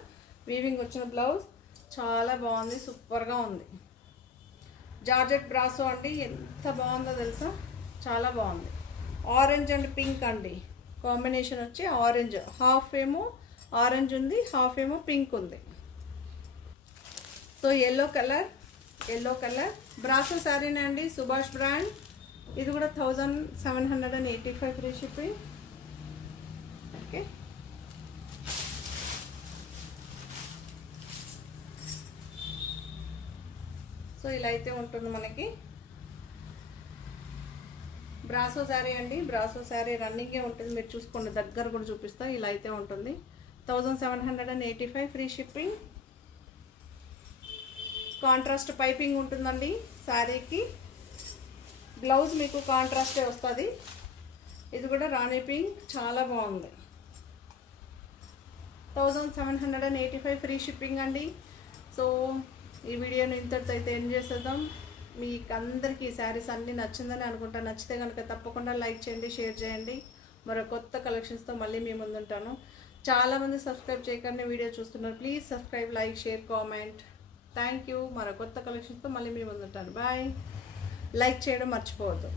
వీవింగ్ వచ్చిన బ్లౌజ్. చాలా బాగుంది, సూపర్గా ఉంది. జార్జెట్ బ్రాసో అండి, ఎంత బాగుందో తెలుసా, చాలా బాగుంది. ఆరెంజ్ అండ్ పింక్ అండి కాంబినేషన్ వచ్చి ఆరెంజ్. హాఫ్ ఏమో ఆరెంజ్ ఉంది, హాఫ్ ఏమో పింక్ ఉంది. సో ఎల్లో కలర్ బ్రాసో శారీనే అండి, సుభాష్ బ్రాండ్. ఇది కూడా 1785 ఫ్రీ షిప్పింగ్. ఓకే, సో ఇలా అయితే ఉంటుంది మనకి. బ్రాసో శారీ అండి, బ్రాసో శారీ రన్నింగే ఉంటుంది. మీరు చూసుకోండి, దగ్గర కూడా చూపిస్తా. ఇలా అయితే ఉంటుంది. 1785 ఫ్రీ షిప్పింగ్. కాంట్రాస్ట్ పైపింగ్ ఉంటుందండి శారీకి. బ్లౌజ్ మీకు కాంట్రాస్టే వస్తుంది. ఇది కూడా రాణి పింక్, చాలా బాగుంది. 1785 ఫ్రీ షిప్పింగ్ అండి. సో ఈ వీడియోని ఇంతటితో అయితే ఎండ్ చేసేద్దాం. మీకు అందరికీ ఈ శారీస్ అన్నీ నచ్చిందని అనుకుంటా. నచ్చితే కనుక తప్పకుండా లైక్ చేయండి, షేర్ చేయండి. మరో కొత్త కలెక్షన్స్తో మళ్ళీ మీ ముందుంటాను. చాలామంది సబ్స్క్రైబ్ చేయకుండా వీడియో చూస్తున్నారు. Please subscribe, like, share, comment. Thank you. మరో కొత్త కలెక్షన్స్తో మళ్ళీ మీ ముందుంటాను. బాయ్. లైక్ చేయడం మర్చిపోవద్దు.